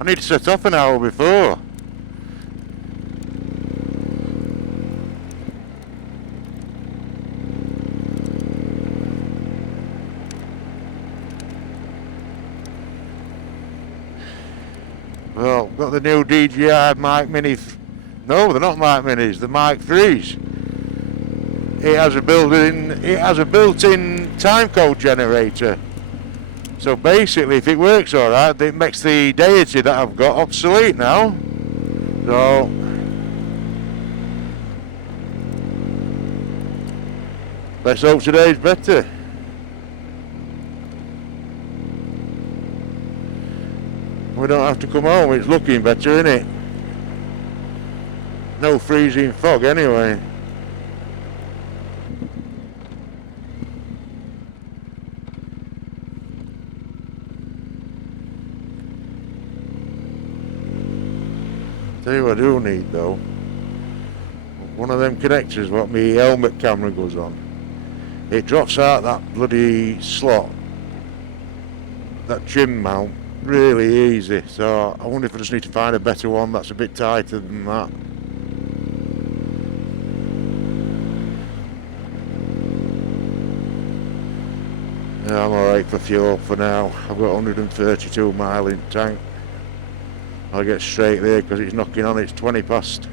I need to set off an hour before. Well, got the new DJI Mic Mini. No, they're not Mic Minis. They're Mic 3s. It has a built-in timecode generator. So basically, if it works all right, it makes the Deity that I've got obsolete now. So let's hope today's better. We don't have to come home. It's looking better, isn't it? No freezing fog anyway. Tell you what I do need though. One of them connectors what my helmet camera goes on. It drops out that bloody slot. That trim mount. Really easy. So I wonder if I just need to find a better one that's a bit tighter than that. Yeah, I'm alright for fuel for now. I've got 132 mile in tank. I'll get straight there because it's knocking on. It's 20 past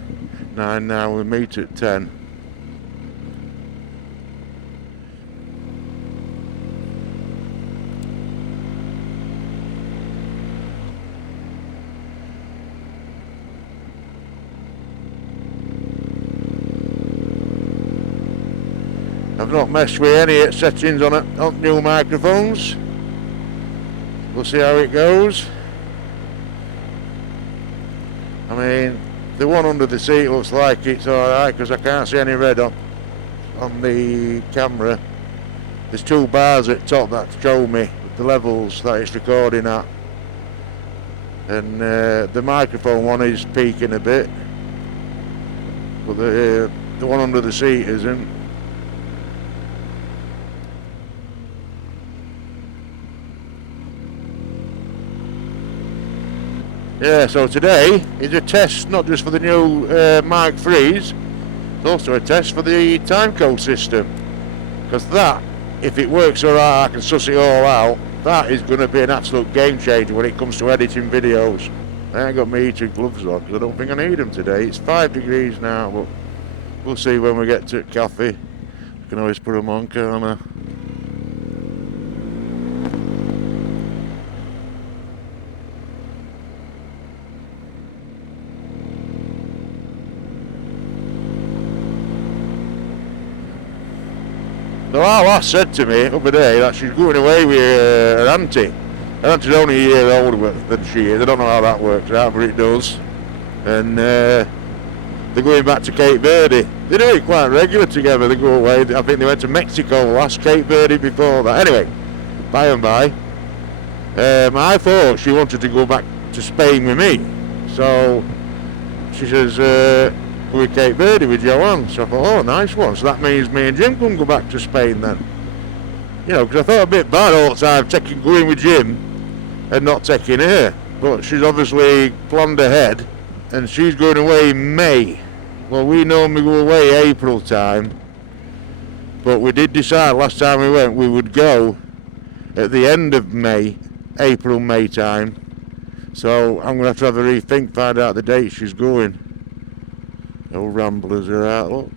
9 now. We meet at 10. I've not messed with any settings on new microphones. We'll see how it goes. I mean, the one under the seat looks like it's alright because I can't see any red on the camera. There's two bars at the top that show me the levels that it's recording at. And the microphone one is peaking a bit. But the one under the seat isn't. Yeah, so today is a test not just for the new Mic 3s, it's also a test for the timecode system. Because that, if it works alright, I can suss it all out, that is going to be an absolute game changer when it comes to editing videos. I ain't got my heated gloves on because I don't think I need them today. It's 5 degrees now, but we'll see when we get to coffee. I can always put them on, can't I? So our lass said to me over there that she's going away with her auntie. Her auntie's only a year older than she is. I don't know how that works out, but it does. And they're going back to Cape Verde. They do it quite regular together. They go away. I think they went to Mexico last, Cape Verde before that. Anyway, by and by. I thought she wanted to go back to Spain with me. So she says, with Cape Verde with Joanne. So I thought, oh, nice one. So that means me and Jim can go back to Spain then. You know, because I thought a bit bad all the time going with Jim and not taking her. But she's obviously planned ahead and she's going away in May. Well, we normally go away April time. But we did decide last time we went we would go at the end of May, April, May time. So I'm going to have a rethink, find out the date she's going. Old ramblers are out, look.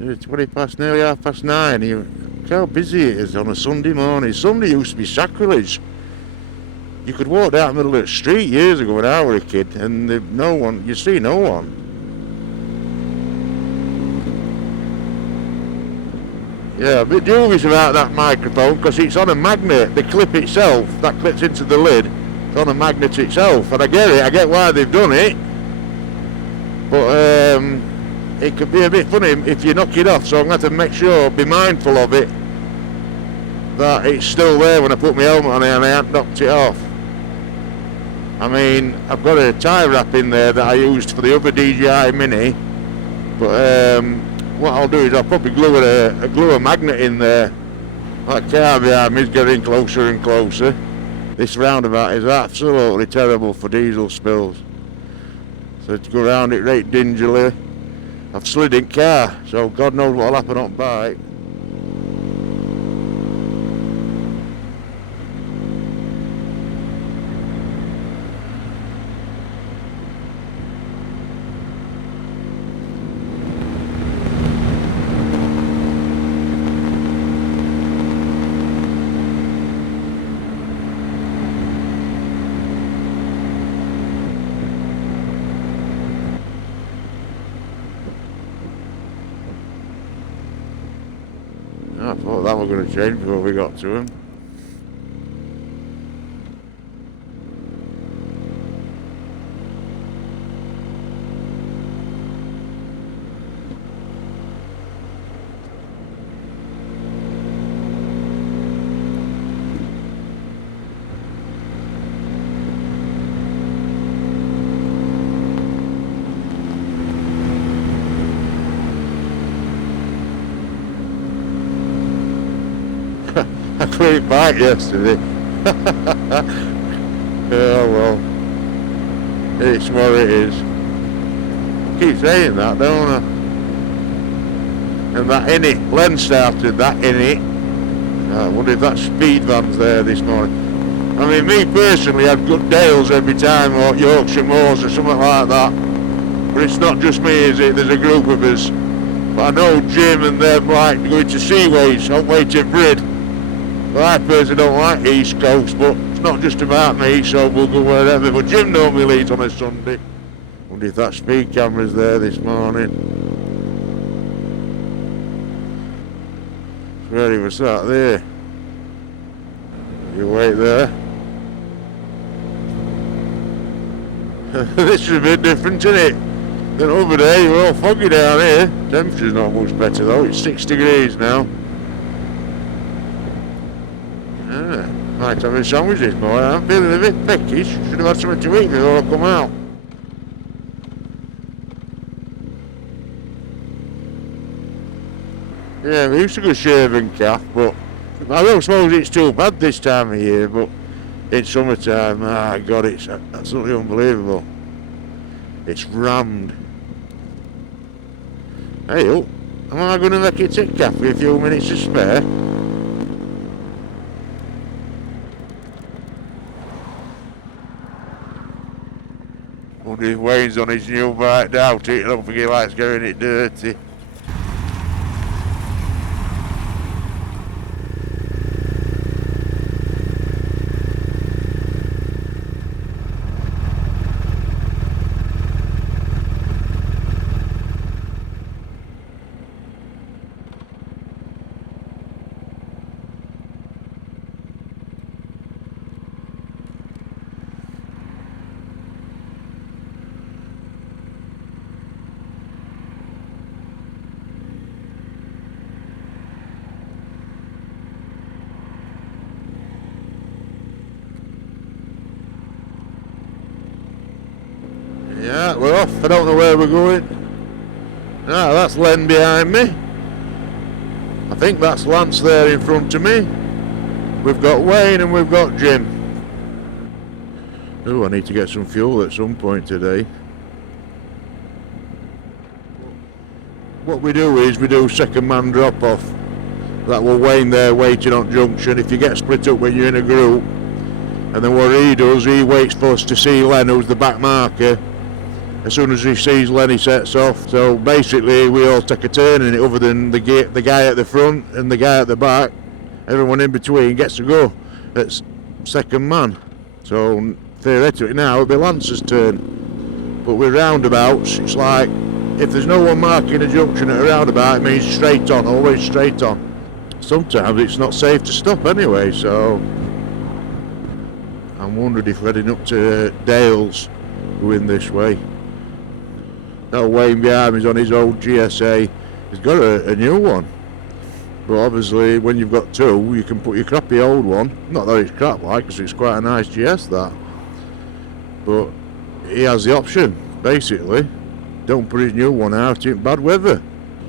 It's 20 past, nearly 9:30. Look how busy it is on a Sunday morning. Sunday used to be sacrilege. You could walk down the middle of the street years ago when I was a kid and no one, you see no one. Yeah, a bit dubious about that microphone because it's on a magnet. The clip itself, that clips into the lid, it's on a magnet itself. And I get why they've done it. But it could be a bit funny if you knock it off, so I'm going to have to make sure, be mindful of it, that it's still there when I put my helmet on it and I haven't knocked it off. I mean, I've got a tie wrap in there that I used for the other Dji Mini, but what I'll do is I'll probably glue a magnet in there. That car behind me is getting closer and closer. This roundabout is absolutely terrible for diesel spills. So to go around it right dingily. I've slid in car, so God knows what'll happen on bike. I thought that was going to change before we got to him. I couldn't bike yesterday. Oh well. It's what it is. I keep saying that, don't I? And that in it, Len started that in it. I wonder if that speed van's there this morning. I mean, me personally, I'd got Dales every time, or Yorkshire Moors or something like that. But it's not just me, is it? There's a group of us. But I know Jim and them like going to Seaways on way to Brid. Well, I personally don't like East Coast, but it's not just about me, so we'll go wherever. But Jim normally leads on a Sunday. Wonder if that speed camera's there this morning. Where he was sat there. You wait there. This is a bit different, isn't it? Then over there, you're all foggy down here. Temperature's not much better though, it's 6 degrees now. Might have a sandwich this morning. I'm feeling a bit peckish. Should have had something to eat before I come out. Yeah, we used to go shaving calf, but I don't suppose it's too bad this time of year, but in summertime, my God, it's absolutely unbelievable. It's rammed. Hey, oh, am I going to make it take calf with a few minutes to spare? Wonder if Wayne's on his new bike, doubt it. I don't think he likes getting it dirty. Yeah, we're off. I don't know where we're going. Ah, that's Len behind me. I think that's Lance there in front of me. We've got Wayne and we've got Jim. Oh, I need to get some fuel at some point today. What we do is we do second man drop off. That will Wayne there waiting on junction. If you get split up when you're in a group, and then what he does, he waits for us to see Len, who's the back marker. As soon as he sees Len, he sets off. So basically we all take a turn in it, other than the guy at the front and the guy at the back. Everyone in between gets to go. It's second man. So theoretically now it'll be Lance's turn. But with roundabouts, it's like, if there's no one marking a junction at a roundabout, it means straight on, always straight on. Sometimes it's not safe to stop anyway, so I'm wondering if heading up to Dales, going this way. That Wayne behind me is on his old GSA. He's got a new one. But obviously when you've got two, you can put your crappy old one. Not that it's crap like, because it's quite a nice GS that. But he has the option, basically. Don't put his new one out in bad weather.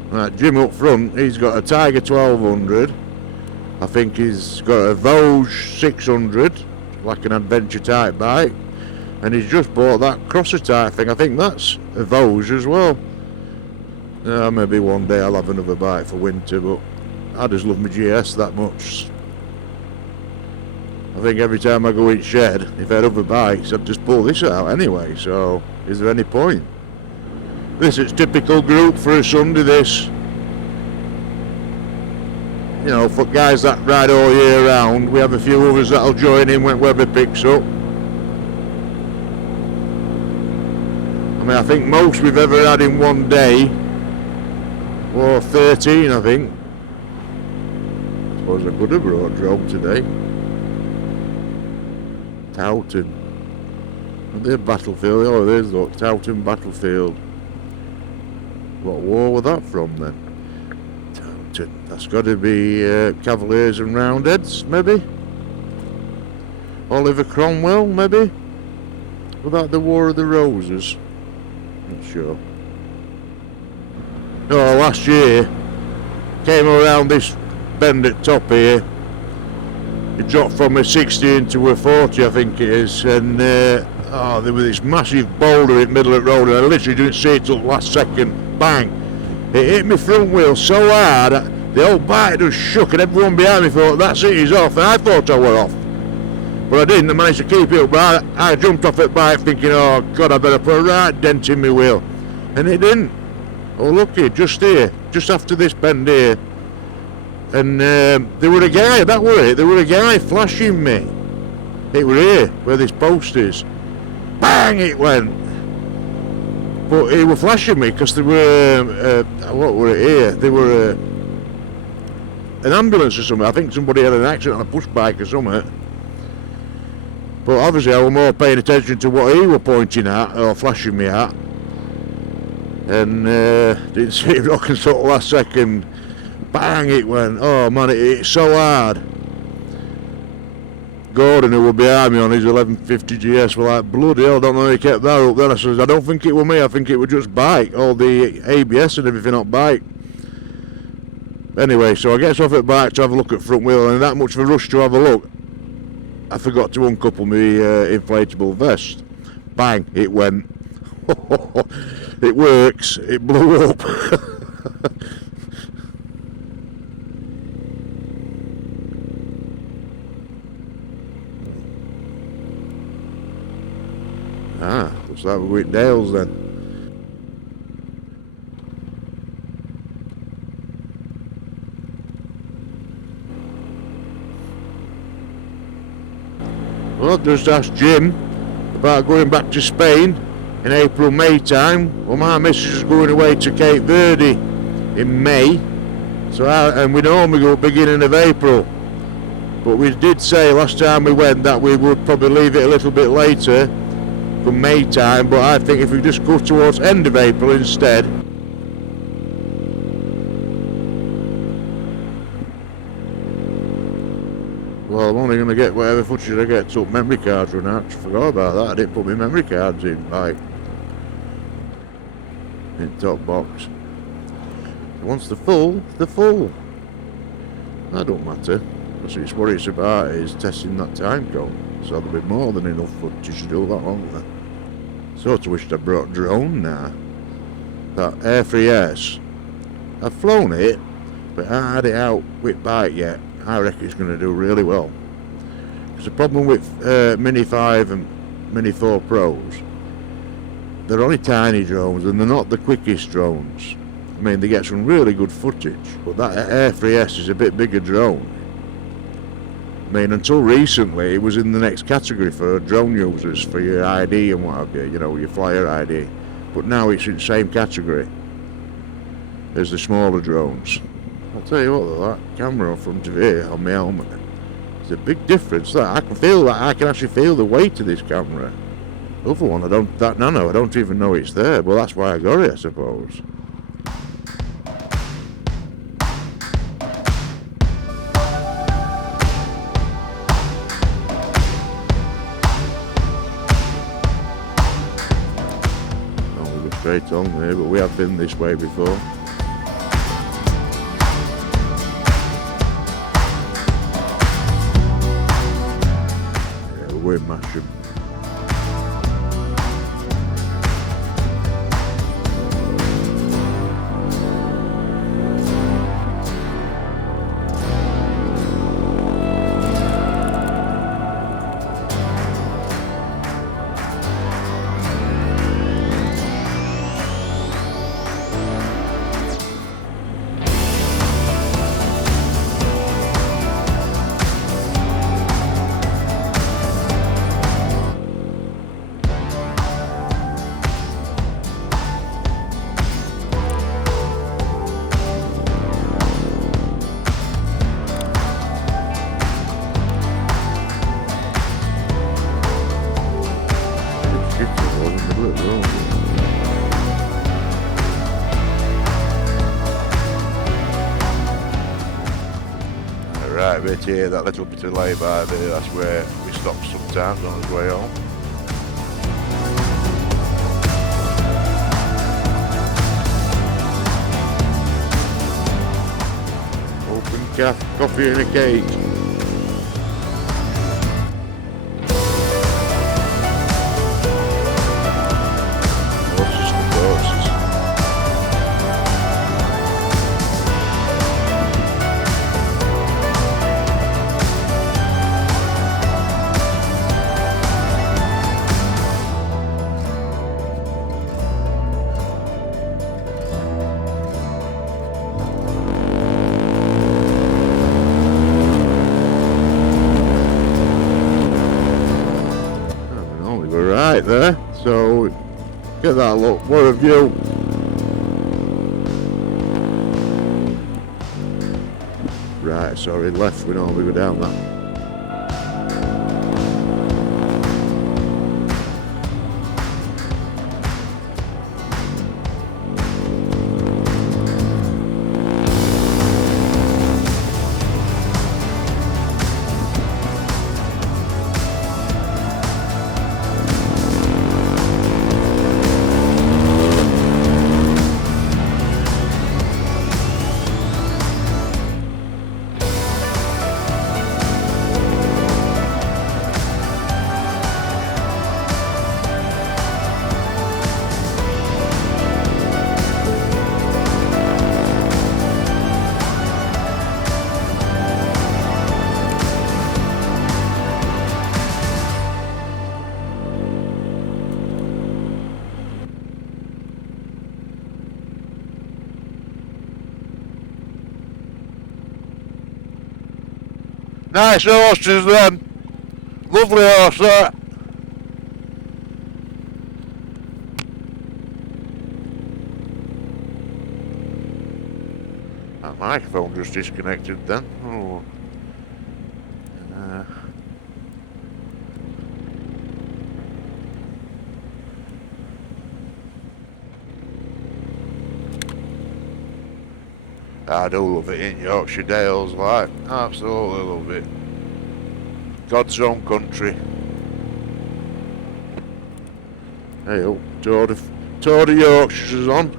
Right, Jim up front, he's got a Tiger 1200. I think he's got a Vosges 600. like an adventure type bike, and he's just bought that crosser type thing. I think that's a Vosges as well. Maybe one day I'll have another bike for winter, but I just love my GS that much. I think every time I go in shed, if I had other bikes, I'd just pull this out anyway, so is there any point? This is typical group for a Sunday, this. You know, for guys that ride all year round, we have a few others that'll join in when weather picks up. I mean, I think most we've ever had in one day were 13, I think. I suppose I could have brought drove today. Towton. And their battlefield, oh there's look, Towton Battlefield. What war was that from then? Towton, that's got to be Cavaliers and Roundheads, maybe? Oliver Cromwell, maybe? Was that the War of the Roses? Not sure. No, last year, came around this bend at top here. It dropped from a 60 into a 40, I think it is, and there was this massive boulder in the middle of the road, and I literally didn't see it till the last second. Bang! It hit my front wheel so hard, the whole bike just shook, and everyone behind me thought, that's it, he's off, and I thought I were off. But I didn't, I managed to keep it up, but I jumped off that bike thinking, oh God, I better put a right dent in my wheel. And it didn't. Oh look here, just here, just after this bend here. And there were a guy, that were it, there were a guy flashing me. It were here, where this post is. Bang, it went. But he were flashing me because there were, what were it here? There were an ambulance or something. I think somebody had an accident on a push bike or something. But obviously I was more paying attention to what he were pointing at, or flashing me at. And didn't see it rock until the last second. Bang, it went. Oh man, it hit so hard. Gordon, who were behind me on his 1150GS, were like, bloody hell, don't know how he kept that up. Then I says, I don't think it were me, I think it was just bike, all the ABS and everything on bike. Anyway, so I gets off at bike to have a look at front wheel, and that much of a rush to have a look, I forgot to uncouple my inflatable vest. Bang, it went. It works, it blew up. Looks like we're with Dales then. Well, just asked Jim about going back to Spain in April, May time. Well, my missus is going away to Cape Verde in May, so and we normally go beginning of April. But we did say last time we went that we would probably leave it a little bit later, from May time, but I think if we just go towards end of April instead. Well, I'm only going to get whatever footage I get till memory cards run out. I forgot about that, I didn't put my memory cards in, like, in top box. Once they're full, they're full. That don't matter, because it's what it's about is testing that time code. So there'll be more than enough footage to do that, won't there? Sort of wished I brought drone now. That Air 3S. I've flown it, but I haven't had it out with bike yet. I reckon it's going to do really well. Because the problem with Mini 5 and Mini 4 Pros, they're only tiny drones and they're not the quickest drones. I mean, they get some really good footage, but that Air 3S is a bit bigger drone. I mean, until recently, it was in the next category for drone users, for your ID and what have you, you know, your flyer ID. But now it's in the same category as the smaller drones. I'll tell you what though, that camera in front of here on my helmet, it's a big difference. That I can feel that, I can actually feel the weight of this camera. The other one, that Nano, I don't even know it's there, but that's why I got it, I suppose. Straight on there, but we have been this way before. Yeah, way in Masham. Right, right here, that little bit of lay-by there, that's where we stop sometimes on the way home. Open coffee and a cake. Right there, so get that look, what a view. Right, sorry, left, we normally go down that. Nice horses then. Lovely horse that. That microphone just disconnected then. Oh. I do love it in Yorkshire Dales, like, absolutely love it. God's own country. Hey, oh, Tour de Yorkshire's on.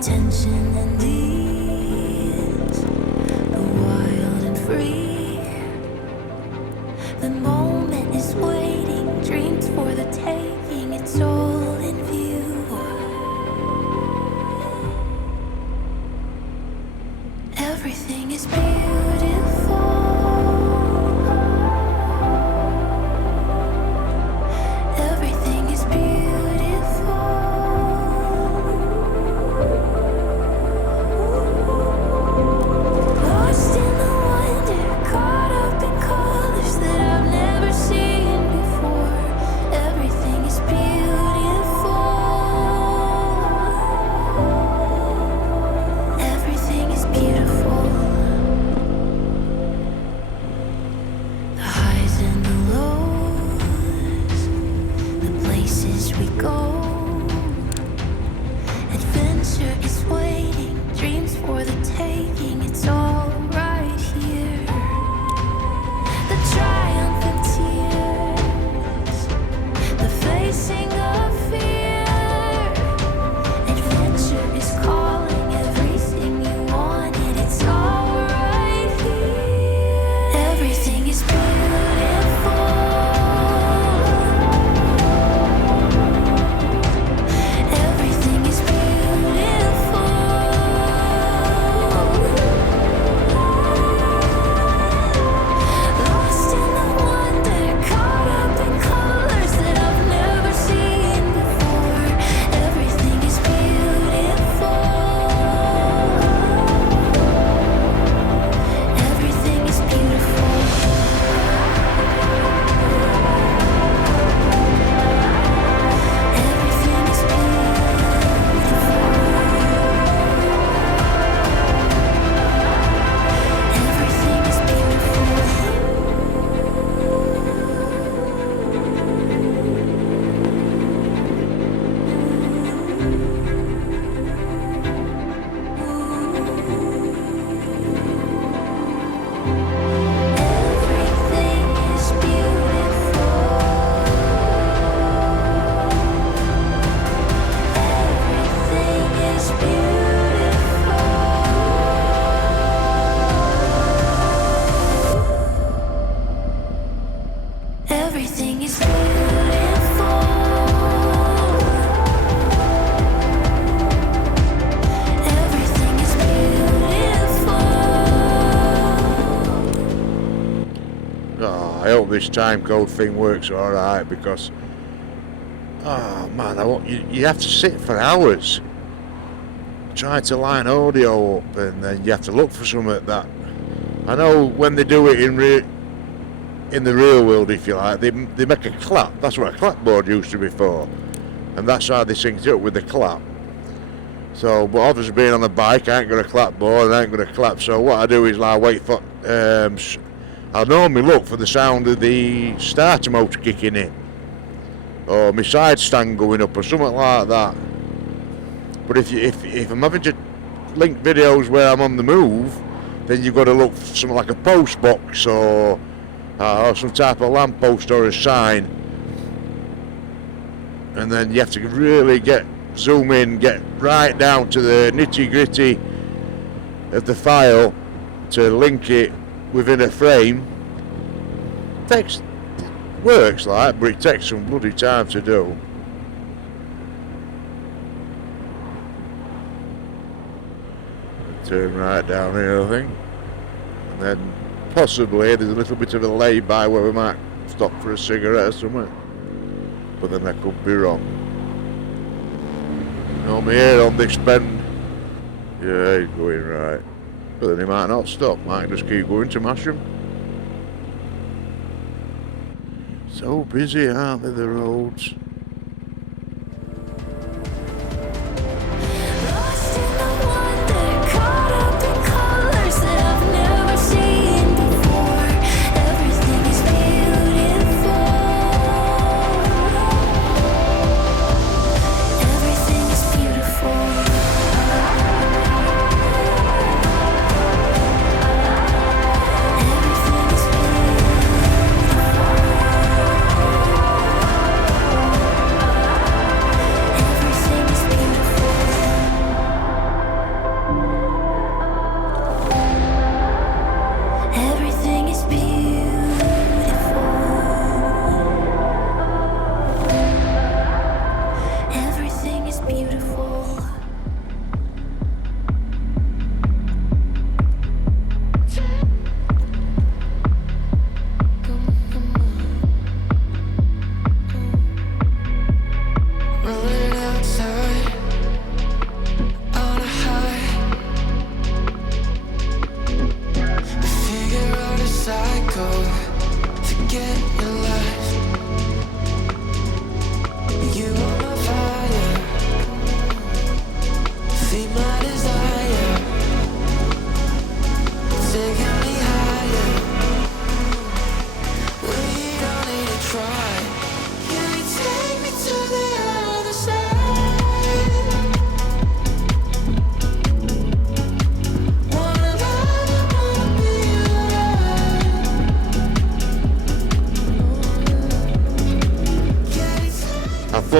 intention and needs the wild and free. The moment is waiting, dreams for the taking, it's all in view. Everything is beautiful. Everything is beautiful. Lost in the wonder, caught up in colors that I've never seen before. Everything is beautiful. Everything is beautiful. The highs and the lows, the places we go. Adventure is waiting, dreams for the taking, it's all right here. The triumph and tears, the facing of fear. Adventure is calling, everything you wanted, it's all right here. Everything is beautiful. Everything is beautiful. Lost in the wonder, caught up in colors that I've never seen before. Everything is beautiful. Everything is beautiful. Everything is beautiful. Everything is beautiful. Everything is beautiful. Everything is beautiful. Everything is beautiful. Everything is beautiful. Oh, I hope this time code thing works alright, because oh man, you have to sit for hours trying to line audio up, and then you have to look for something that I know when they do it in the real world, if you like, they make a clap. That's what a clapboard used to be for, and that's how they synced it up with the clap. So, but obviously being on a bike, I ain't got a clapboard and I ain't got a clap. So what I do is like wait for I'll normally look for the sound of the starter motor kicking in, or my side stand going up, or something like that. But if I'm having to link videos where I'm on the move, then you've got to look for something like a post box, or some type of lamppost or a sign, and then you have to really zoom in, get right down to the nitty gritty of the file to link it within a frame. Works like, but it takes some bloody time to do. Turn right down here, I think, and then possibly there's a little bit of a lay-by where we might stop for a cigarette or something, but then I could be wrong. I'm here on this bend. Yeah, he's going right, but then he might not stop, might just keep going to Masham. So busy, aren't they, the roads? Lost in the wonder, caught up in colors that I've never seen before. Everything is beautiful. Everything is beautiful. Everything is beautiful.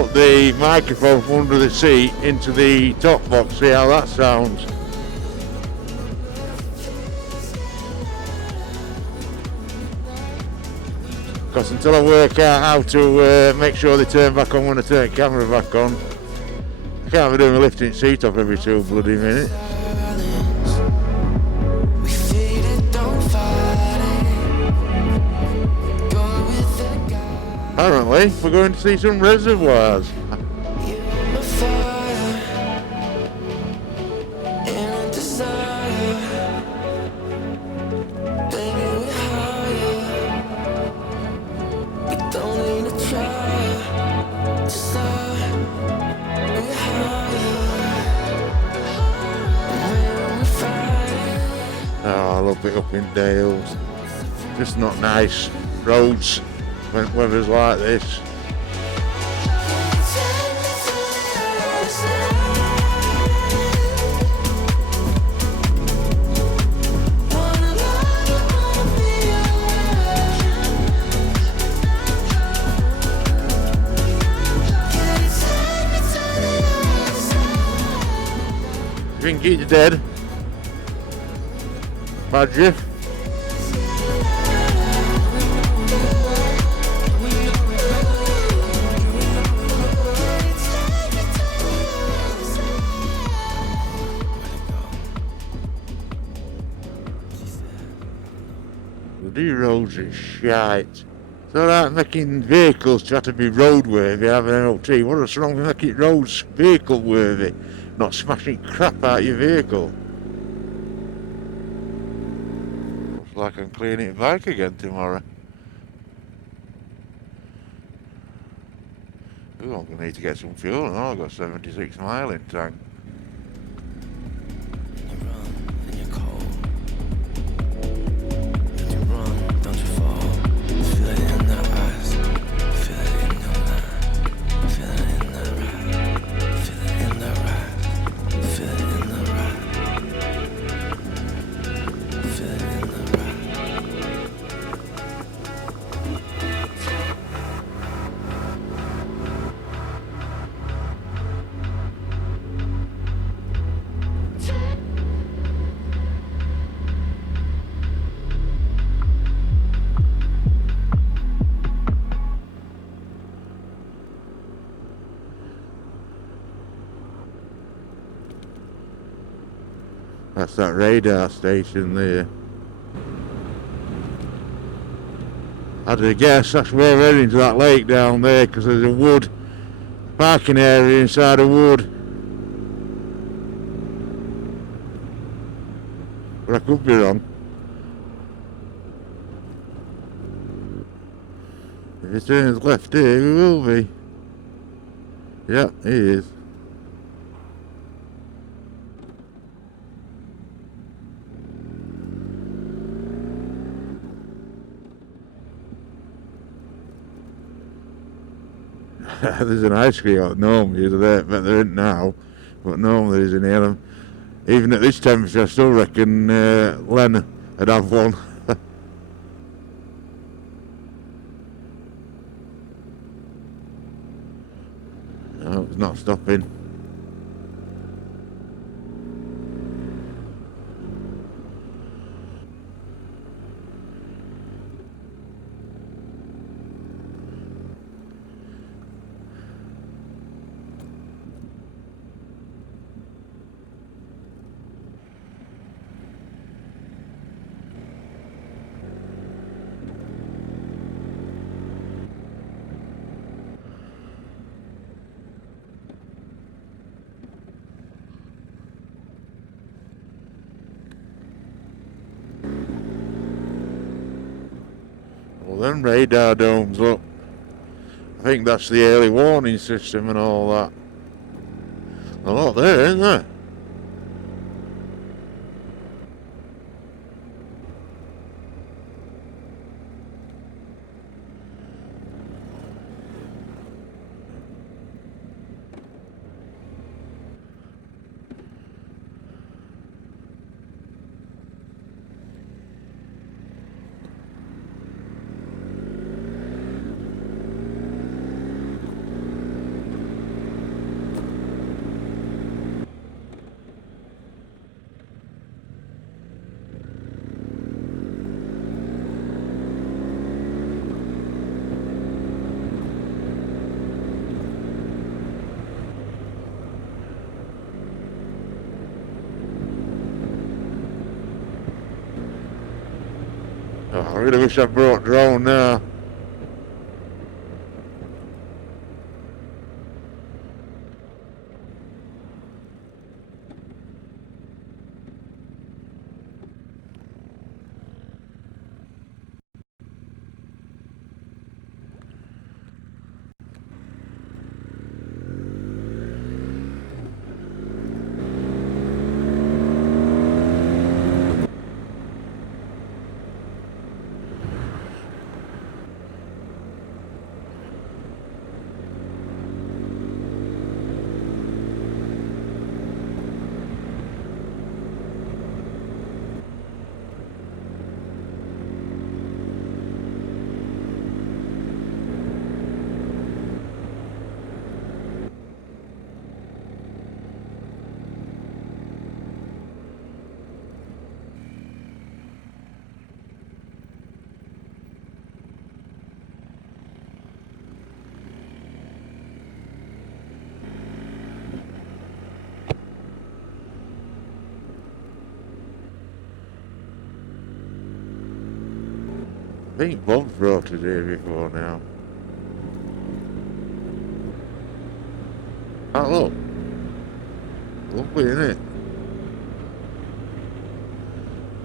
put the microphone from under the seat into the top box, see how that sounds. Because until I work out how to make sure they turn back on when I turn the camera back on, I can't be doing a lifting seat off every 2 bloody minutes. Apparently, we're going to see some reservoirs. Oh, I love it up in Dales. Just not nice roads when weather's like this. Think he's dead. Badger. The roads are shite. It's alright making vehicles to have to be roadworthy, have an MOT. What's wrong with making roads vehicle worthy? Not smashing crap out your vehicle. Looks like I'm cleaning it back again tomorrow. Ooh, I'm gonna need to get some fuel. Oh, I've got 76 mile in tank. That's that radar station there. I'd guess that's where we're heading, to that lake down there, because there's a wood parking area inside a wood. But I could be wrong. If it turns left here, we will be. Yep, he is. There's an ice cream out normally there, but there isn't now. But normally there's in here. Even at this temperature, I still reckon Len would have one. No, it's not stopping. Them radar domes, look. I think that's the early warning system and all that. A lot there, isn't there? I really wish I brought drone now. I think Bob's brought it here before now. Ah, look. Lovely, isn't it?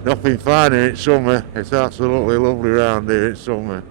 Nothing finer in summer. It's absolutely lovely round here in summer.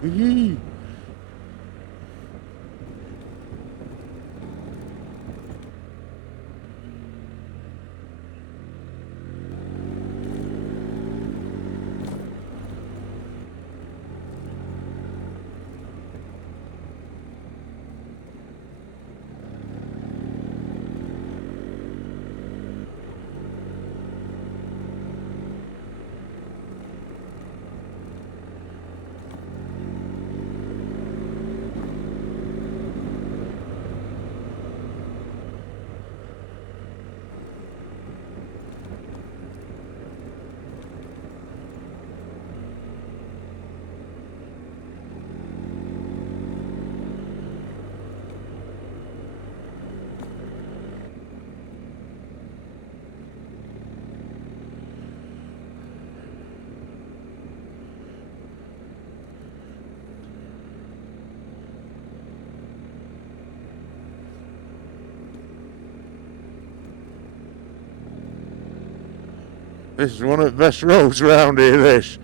Yee. This is one of the best roads around here, this.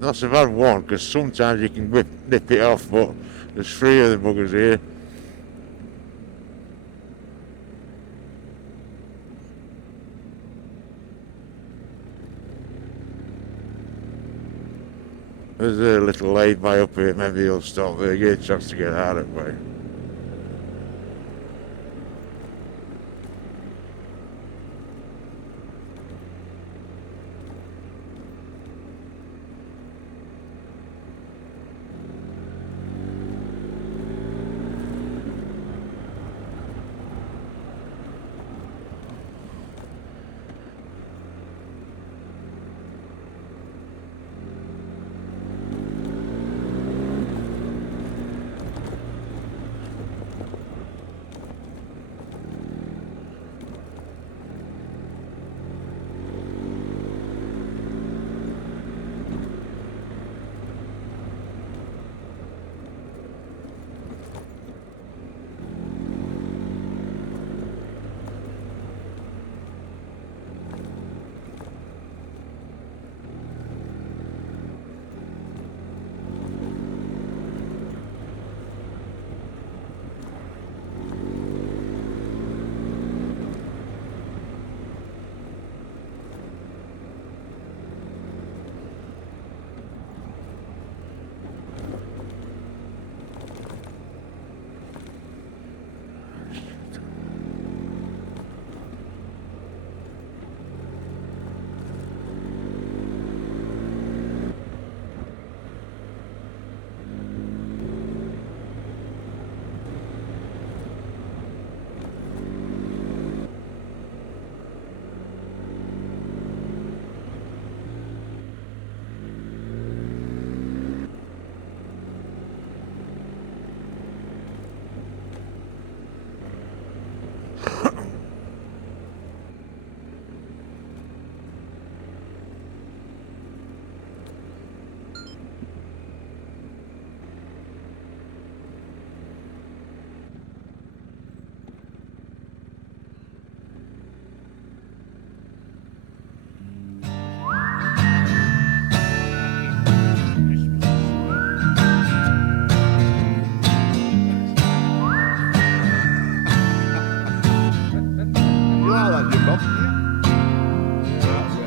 Not so bad one, because sometimes you can nip it off, but there's three of the buggers here. There's a little lay-by up here, maybe he'll stop there, get a chance to get out of the way.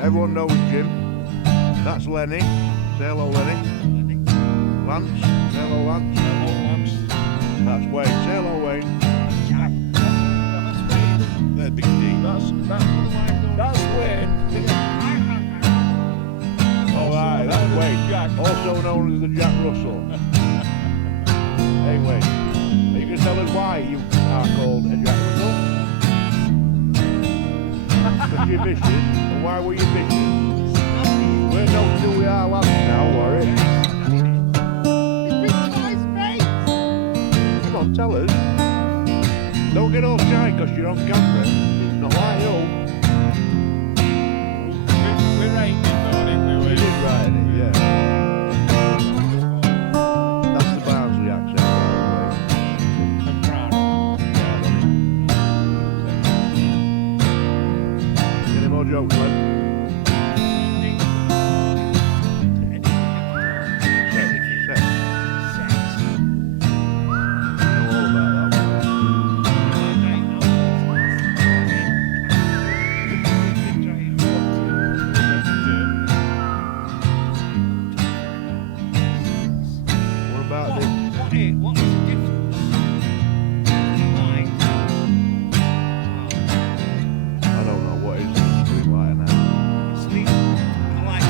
Everyone knows Jim. That's Lenny. Say hello, Lenny. Lance. Say hello, Lance. Hello, Lance. That's Wayne. Say hello, Wayne. They're big D. That's Wayne. Oh, aye, that's Wayne. Jack. Also known as the Jack Russell. Hey, Wayne. Are you going to tell us why you are called a Jack Russell? Because you're vicious. And why were you vicious? We're known who we are lads now, Warwick. Come on, tell us. Don't get all shy because you're on camera. It's not like you. We're right, We did right in it, yeah. That's the Barnsley accent, by I'm proud of the way. Any more jokes, lad? What was the difference? Like, I don't know what is between light and now. sleep. I like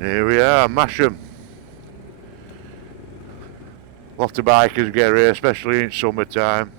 Here we are, Masham. Lot of bikers get here, especially in summertime.